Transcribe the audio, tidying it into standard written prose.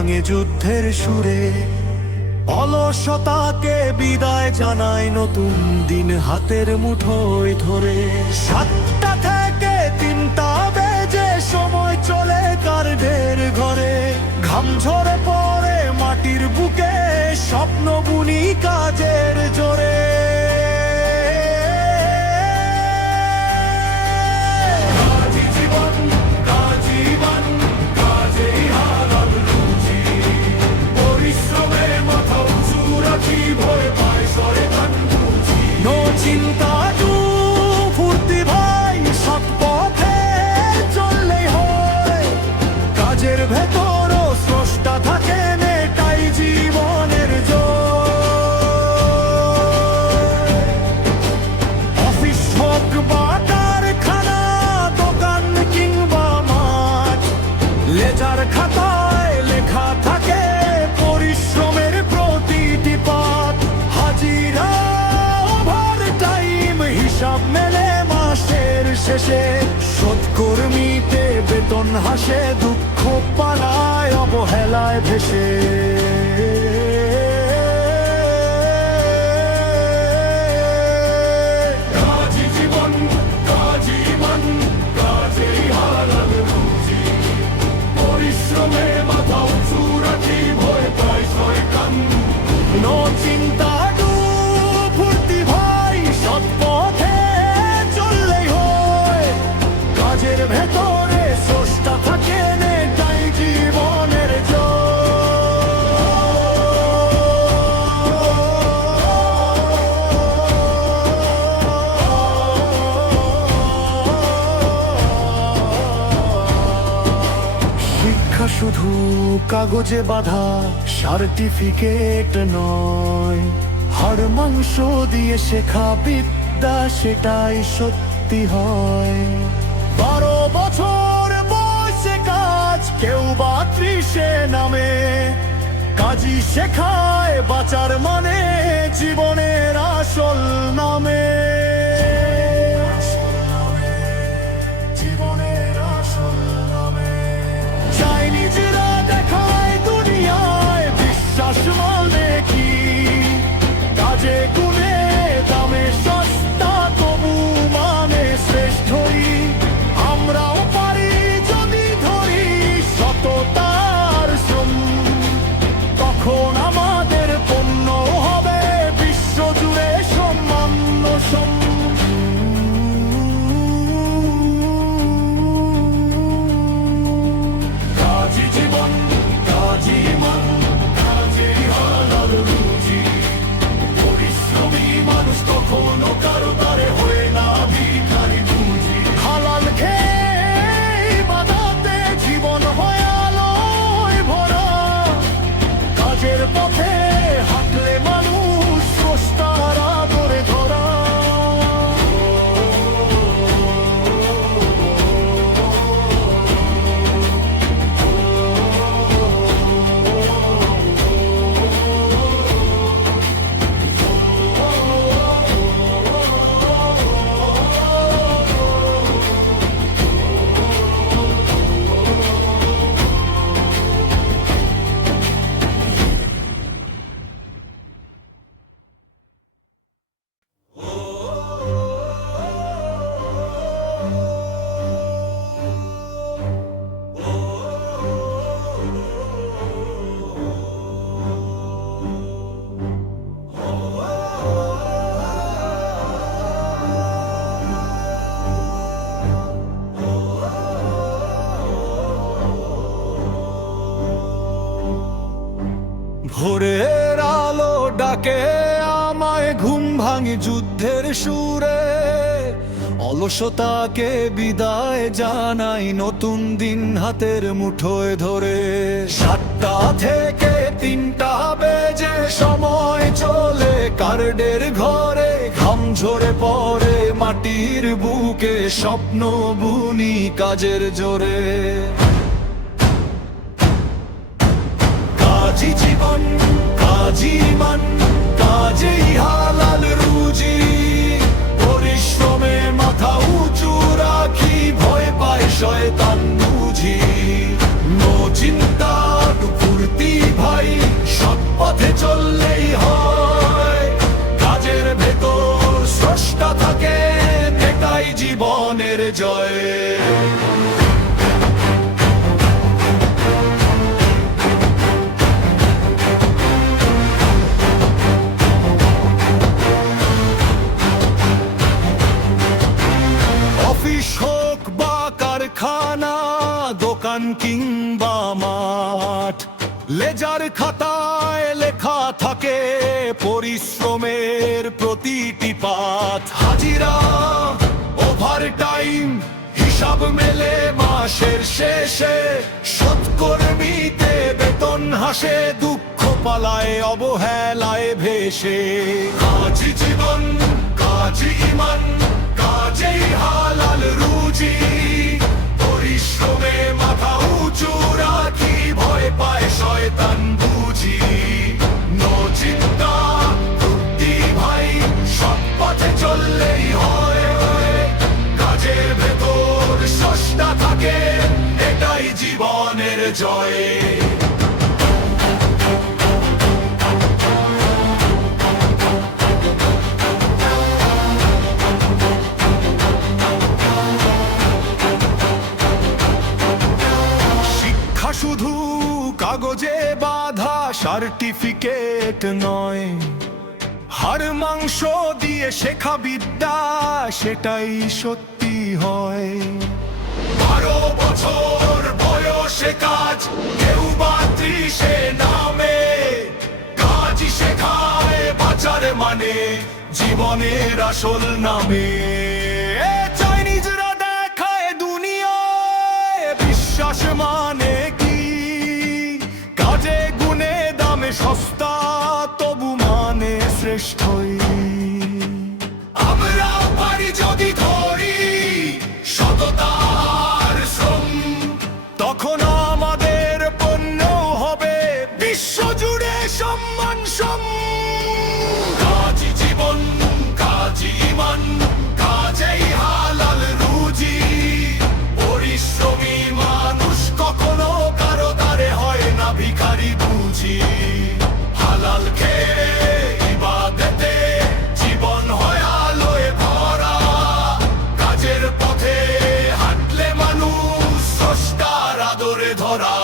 ভাঙে যুদ্ধের সুরে। অলসতাকে বিদায় জানাই নতুন দিন হাতের মুঠোয় ধরে। 7টা থেকে 3টা বেজে সময় চলে কার্ডের ঘরে। ঘাম ঝরে পড়ে মাটির বুকে, স্বপ্ন বুনি কাজের জোরে। কাজী জীবন, কাজী মান, কাজেই হালাল রুজি। পরিশ্রমে মাথা উঁচু রাখি, ভয় পায় শয়তান বুঝি। নো চিন্তা টু ফুর্তি ভাই, সৎ পথে চললেই হয়। কাজের ভেতরও স্রষ্টা থাকেন, এটাই জীবনের জয়। অফিস হোক বা কারখানা, দোকান কিংবা মাঠ, লেজার খাতায় লেখা থাকে পরিশ্রমের প্রতিটি পাঠ। হাজিরা ওভার টাইম, হিসাব মেলে মাসের শেষে। সৎকর্মীতে বেতন হাসে, দুঃখ পালায় অবহেলায় ভেসে। কাজী জীবন, কাজী মান, কাজেই হালাল রুজি। পরিশ্রমে মাথা উঁচু রাখি, ভয় পায় শয়তান। নো চিন্তা টু ফুর্তি ভাই, সৎ পথে চললেই হয়। কাজের ভেতরে স্রষ্টা থাকেন, এটাই জীবনের শিক্ষা শুধু কাগজে বাঁধা সার্টিফিকেট নয়। হাড় মাংস দিয়ে শেখা বিদ্যা, সেটাই সত্যি হয়। 12 বছর বয়সে কাজ, কেউ বা 30-এ নামে। কাজী শেখায় বাঁচার মানে, জীবনের আসল নামে। জীবনের আসল নামে। চাইনিজরা দেখায় দুনিয়ায় বিশ্বাস মানে কি। কাজে গুণে দামে সস্তা, তবু মানে শ্রেষ্ঠই। আমরাও পারি যদি ধরি সততার শ্রম, তখন আমাদের পণ্য হবে বিশ্বজুড়ে সম্মান্য সম। কাজী জীবন, কাজী মান, কাজেই হালাল রুজি। পরিশ্রমী মানুষ কখনো কারো দ্বারে হয়ে না ভিখারি বুঝি। হালাল খেয়ে বাদাতে জীবন হয় আলোয় ভরা। কাজের পথে হাঁটলে মানুষ স্রষ্টার আদরে ধরা। ভোরের আলো ডাকে আমায়, ঘুম ভাঙি যুদ্ধের সুরে। অলসতাকে বিদায় জানাই, নতুন দিন হাতের মুঠোয় ধরে। 7টা থেকে 3টা বেজে সময় চলে কার্ডের ঘরে। ঘাম ঝরে পড়ে মাটির বুকে, স্বপ্ন বুনি কাজের জোরে। কাজী জীবন, কাজী মান, কাজেই হালাল রুজি। পরিশ্রমে মাথা উঁচু রাখি, ভয় পায় শয়তান বুঝি। নো চিন্তা ফুর্তি চললেই হয়, কাজের ভেতর স্রষ্টা থাকে, এটাই জীবনের জয়। অফিস হোক বা কারখানা, দোকান কিংবা মাঠ, লেজার খাতায় লেখা থাকে পরিশ্রমের প্রতিটি পাঠ। হাজিরা, ওভারটাইম, হিসাব মেলে মাসের শেষে, সৎকর্মীতে বেতন হাসে, দুঃখ পালায় অবহেলায় ভেসে। কাজী জীবন, কাজী ইমান, কাজেই হালাল রুজি, পরিশ্রমে মাথা উঁচু রাখি, ভয় পায় শয়তান বুঝি। নো চিন্তা বুদ্ধি ভাই, সৎ পথে চললেই হয়, কাজের ভেতর স্রষ্টা থাকে, এটাই জীবনের জয়। শুধু কাগজে বাঁধা সার্টিফিকেট নয়, হাড় মাংস দিয়ে শেখা বিদ্যা, সেটাই সত্যি হয়। 12 বছর বয়সে কাজ, কেউ বা 30-এ নামে, কাজই শেখায় বাঁচার মানে, জীবনের আসল নামে। চাইনিজরা দেখায় দুনিয়ায় বিশ্বাস মানে কি, কাজে গুণে দামে সস্তা, তবু মানে শ্রেষ্ঠই। আমরা পারি যদি ধরি সততার শ্রম, তখন আমাদের পণ্য হবে বিশ্বজুড়ে সম্মান সম। কাজী জীবন, কাজী ইমান, কাজেই হালাল রুজি, পরিশ্রমী মানুষ কখনো কারো দ্বারে হয় না ভিখারি বুঝি। হালাল খেয়ে ইবাদতে জীবন হয় আলোয় ভরা, কাজের পথে হাঁটলে মানুষ স্রষ্টার আদরে ধরা।